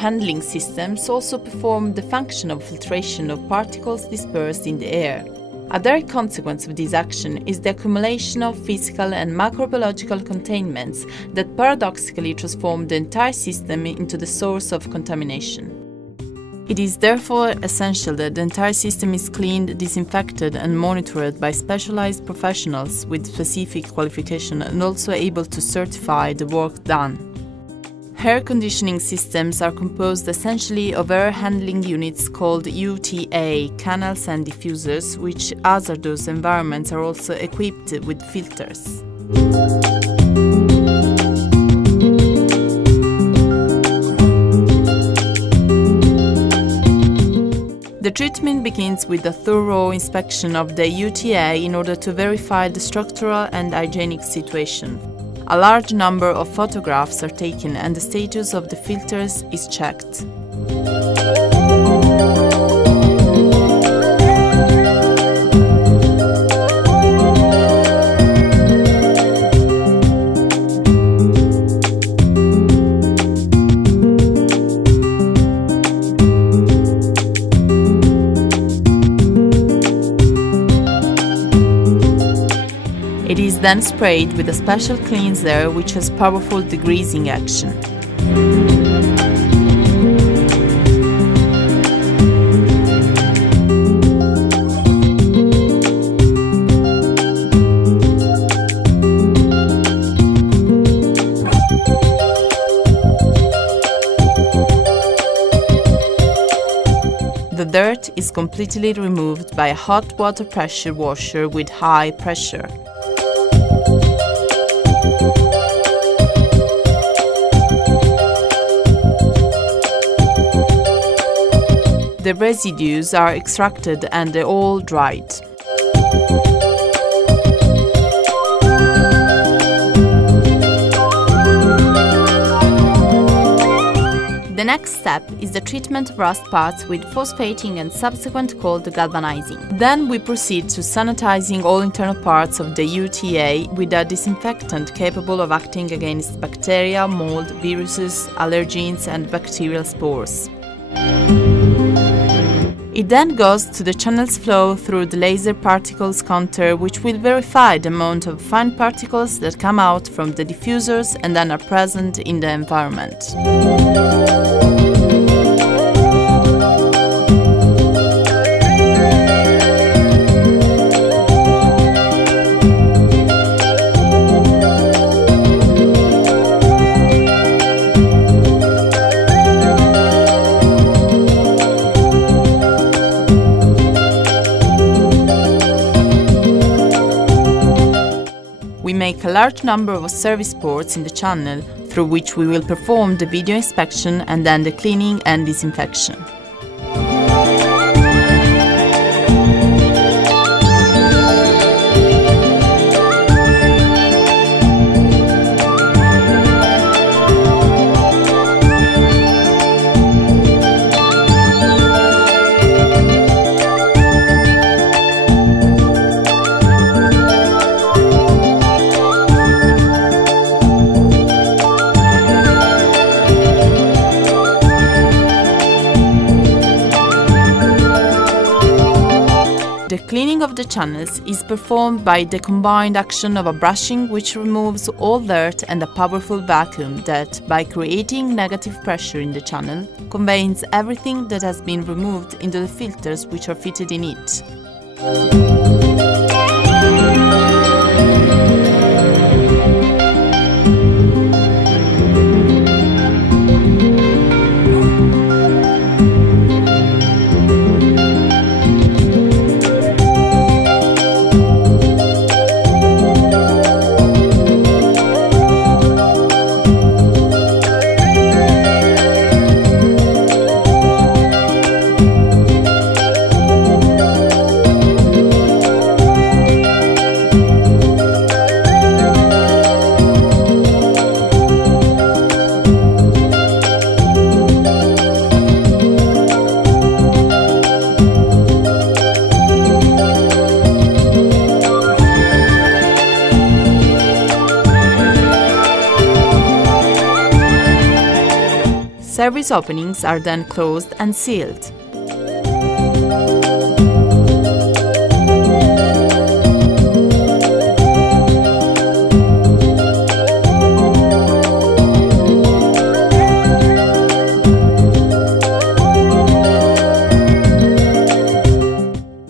handling systems also perform the function of filtration of particles dispersed in the air. A direct consequence of this action is the accumulation of physical and microbiological contaminants that paradoxically transform the entire system into the source of contamination. It is therefore essential that the entire system is cleaned, disinfected and monitored by specialized professionals with specific qualification and also able to certify the work done. Air conditioning systems are composed essentially of air handling units called UTA, canals and diffusers, which hazardous environments are also equipped with filters. The treatment begins with a thorough inspection of the UTA in order to verify the structural and hygienic situation. A large number of photographs are taken and the status of the filters is checked. It is then sprayed with a special cleanser which has powerful degreasing action. The dirt is completely removed by a hot water pressure washer with high pressure. The residues are extracted and they're all dried. The next step is the treatment of rust parts with phosphating and subsequent cold galvanizing. Then we proceed to sanitizing all internal parts of the UTA with a disinfectant capable of acting against bacteria, mold, viruses, allergens and bacterial spores. It then goes to the channel's flow through the laser particles counter, which will verify the amount of fine particles that come out from the diffusers and then are present in the environment. We make a large number of service ports in the channel, through which we will perform the video inspection and then the cleaning and disinfection. The cleaning of the channels is performed by the combined action of a brushing which removes all dirt and a powerful vacuum that, by creating negative pressure in the channel, conveys everything that has been removed into the filters which are fitted in it. service openings are then closed and sealed.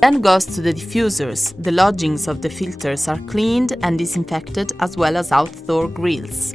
Then goes to the diffusers. The lodgings of the filters are cleaned and disinfected, as well as outdoor grills.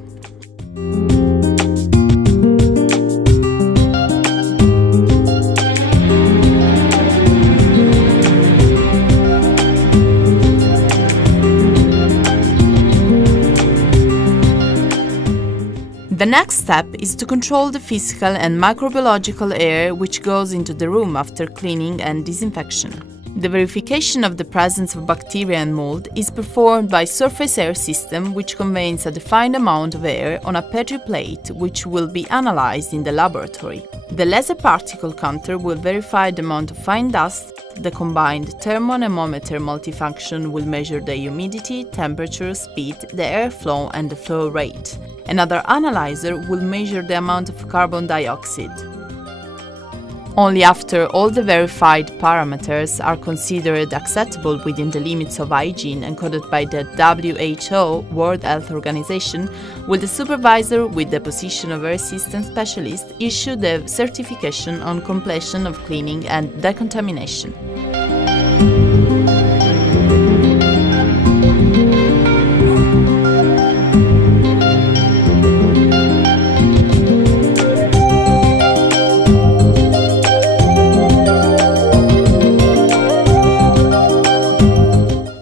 The next step is to control the physical and microbiological air which goes into the room after cleaning and disinfection. The verification of the presence of bacteria and mold is performed by surface air system, which conveys a defined amount of air on a Petri plate, which will be analyzed in the laboratory. The laser particle counter will verify the amount of fine dust. The combined thermoanemometer multifunction will measure the humidity, temperature, speed, the airflow and the flow rate. Another analyzer will measure the amount of carbon dioxide. Only after all the verified parameters are considered acceptable within the limits of hygiene encoded by the W.H.O, World Health Organization, will the supervisor with the position of air system specialist issue the certification on completion of cleaning and decontamination.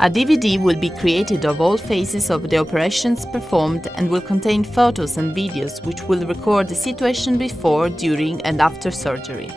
A DVD will be created of all phases of the operations performed and will contain photos and videos which will record the situation before, during and after surgery.